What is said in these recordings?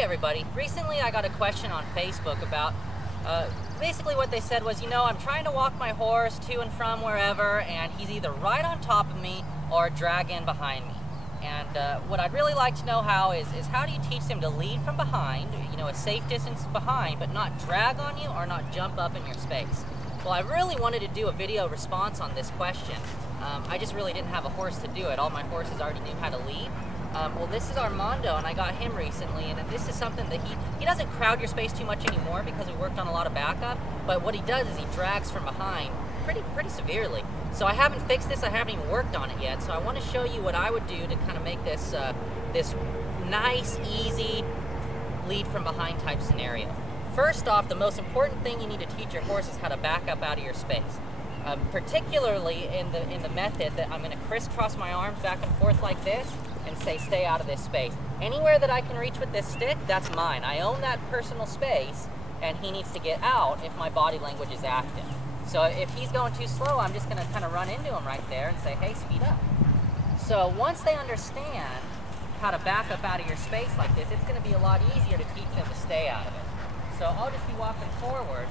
Hey everybody, recently I got a question on Facebook about, basically what they said was, I'm trying to walk my horse to and from wherever, and he's either right on top of me or dragging behind me. And what I'd really like to know is how do you teach them to lead from behind, a safe distance behind, but not drag on you or not jump up in your space? Well, I really wanted to do a video response on this question. I just really didn't have a horse to do it. All my horses already knew how to lead. Well, this is Armando, and I got him recently, and this is something that he doesn't crowd your space too much anymore because we worked on a lot of backup, but what he does is he drags from behind pretty severely. So I haven't fixed this, I haven't even worked on it yet, so I want to show you what I would do to kind of make this, this nice, easy lead from behind type scenario. First off, the most important thing you need to teach your horse is how to back up out of your space. Particularly in the method that I'm going to crisscross my arms back and forth like this and say stay out of this space. Anywhere that I can reach with this stick, that's mine. I own that personal space, and he needs to get out if my body language is active. So if he's going too slow, I'm just going to kind of run into him right there and say, hey, speed up. So once they understand how to back up out of your space like this, it's going to be a lot easier to teach them to stay out of it. So I'll just be walking forward,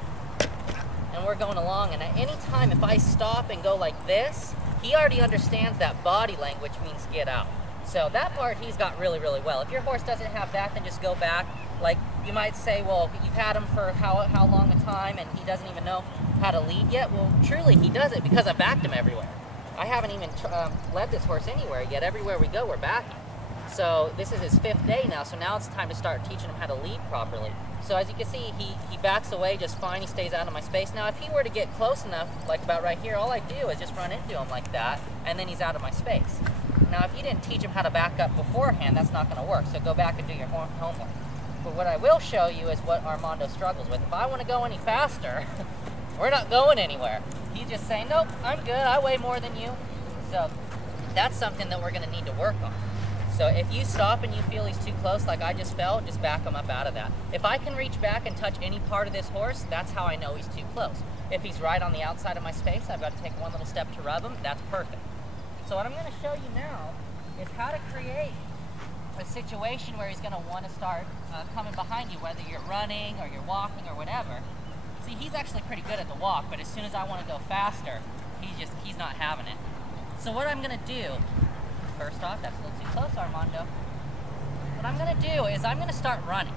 and we're going along, and at any time if I stop and go like this, he already understands that body language means get out. So that part he's got really well. If your horse doesn't have that, then just go back. Like you might say, well, you've had him for how long a time and he doesn't even know how to lead yet? Well, truly he does it because I backed him everywhere. I haven't even led this horse anywhere yet. Everywhere we go, we're backing. So this is his 5th day now, so now it's time to start teaching him how to lead properly. So as you can see, he backs away just fine, he stays out of my space. Now if he were to get close enough, like about right here, all I do is just run into him like that, and then he's out of my space. Now if you didn't teach him how to back up beforehand, that's not going to work, so go back and do your homework. But what I will show you is what Armando struggles with. If I want to go any faster, we're not going anywhere. He's just saying, nope, I'm good, I weigh more than you. So that's something that we're going to need to work on. So if you stop and you feel he's too close, like I just felt, just back him up out of that. If I can reach back and touch any part of this horse, that's how I know he's too close. If he's right on the outside of my space, I've got to take one little step to rub him, that's perfect. So what I'm going to show you now is how to create a situation where he's going to want to start coming behind you, whether you're running or you're walking or whatever. See, he's actually pretty good at the walk, but as soon as I want to go faster, he's not having it. So what I'm going to do, first off, that's a little too close, Armando. What I'm going to do is I'm going to start running.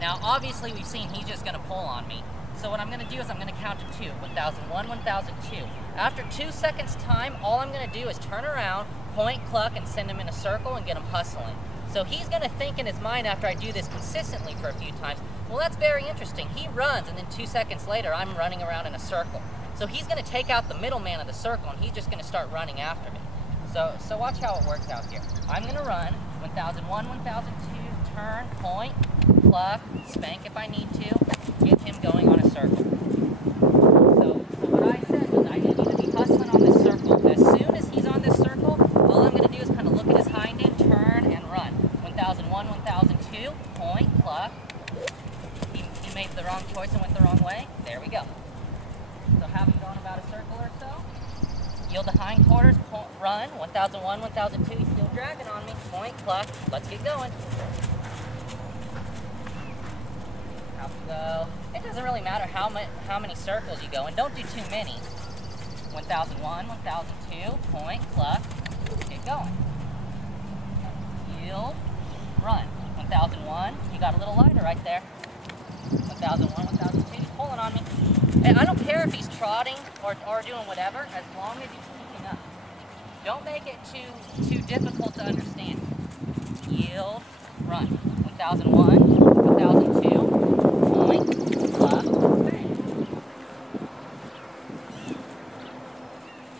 Now, obviously, we've seen he's just going to pull on me. So what I'm going to do is I'm going to count to 2, 1001, 1002. After 2 seconds time, all I'm going to do is turn around, point, cluck, and send him in a circle and get him hustling. So he's going to think in his mind after I do this consistently for a few times, well, that's very interesting. He runs, and then 2 seconds later, I'm running around in a circle. So he's going to take out the middleman of the circle, and he's just going to start running after me. So watch how it works out here. I'm going to run 1001, 1002, turn, point, cluck, spank if I need to, get him going on a circle. So what I said was I need to be hustling on this circle. As soon as he's on this circle, all I'm going to do is kind of look at his hind end, turn, and run. 1001, 1002, point, cluck. He made the wrong choice and went the wrong way. There we go. So have him going about a circle or so. Yield the hindquarters, run, 1001, 1002, he's still dragging on me, point, cluck, let's get going. Out we go. It doesn't really matter how many circles you go, and don't do too many. 1001, 1002, point, cluck, get going. Yield, run, 1001, you got a little lighter right there. 1001, 1002, he's pulling on me. And I don't care if he's trotting or doing whatever, as long as he's keeping up. Don't make it too difficult to understand. Yield, run. 1001, 1002, point, cluck, bang.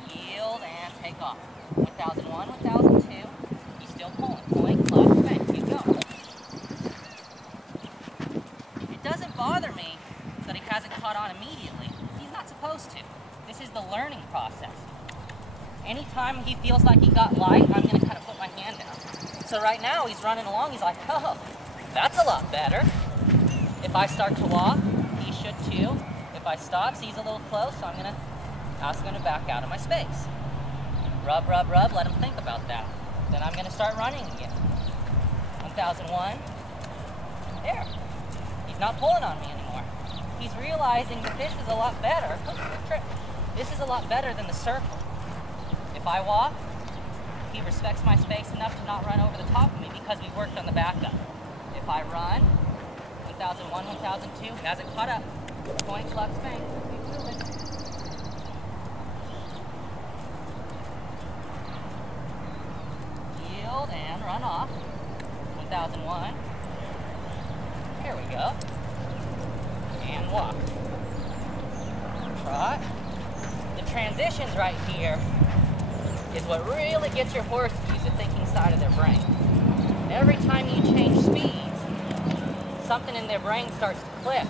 Yield and take off. 1001, 1002, he's still pulling. Point, cluck, bang. Keep going. It doesn't bother me that he hasn't caught on immediately. He's not supposed to. This is the learning process. Anytime he feels like he got light, I'm going to kind of put my hand down. So right now he's running along, he's like, oh, that's a lot better. If I start to walk, he should too. If I stop, see he's a little close, so I'm going to back out of my space. Rub, rub, rub, let him think about that. Then I'm going to start running again. 1001, There. He's not pulling on me anymore. He's realizing that this is a lot better. This is a lot better than the circle. If I walk, he respects my space enough to not run over the top of me because we worked on the backup. If I run, 1001, 1002, he hasn't caught up. Point, flux, bang. Keep moving. Yield and run off. 1001. Here we go. And walk. Trot. The transitions right here is what really gets your horse to use the thinking side of their brain. Every time you change speeds, something in their brain starts to click.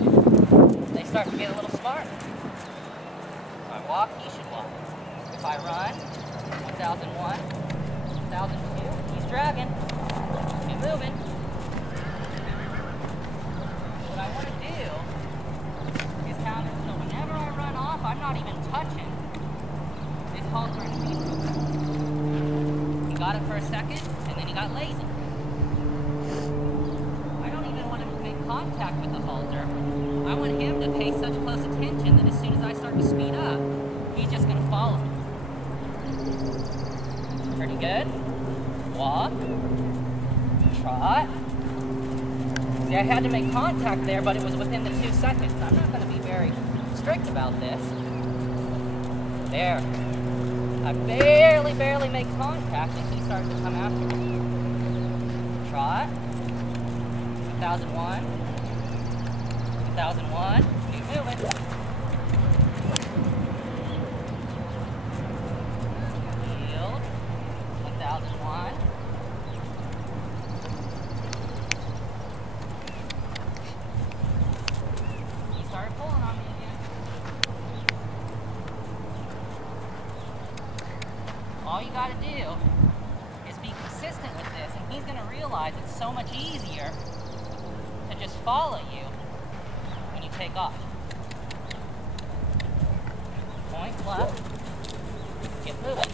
They start to get a little smarter. If I walk, he should walk. If I run, 1001, 1002, he's dragging. Keep moving. What I want to do is have it so whenever I run off, I'm not even touching this halter and feet movement. He got it for a second, and then he got lazy. I don't even want him to make contact with the halter. I want him to pay such close attention that as soon as I start to speed up, he's just going to follow. Pretty good. Walk. Trot. See, I had to make contact there, but it was within the 2 seconds. I'm not going to be very strict about this. There. I barely make contact and he starts to come after me. Trot. 1001. 1001. Keep moving. Yield. 1001. He started pulling on me again. All you gotta do is be consistent with this, and he's gonna realize it's so much easier to just follow you when you take off. Point left, get moving.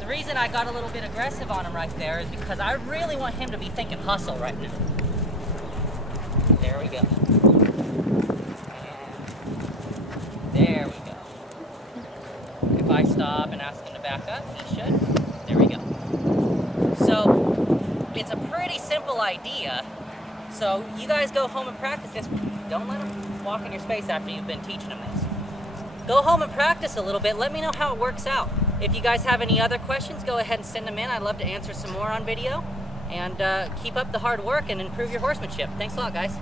The reason I got a little bit aggressive on him right there is because I really want him to be thinking hustle right now. There we go. And there we go. If I stop and ask him to back up, he should. There we go. So, it's a pretty simple idea. So, you guys go home and practice this. Don't let him walk in your space after you've been teaching him this. Go home and practice a little bit. Let me know how it works out. If you guys have any other questions, go ahead and send them in. I'd love to answer some more on video. And keep up the hard work and improve your horsemanship. Thanks a lot, guys.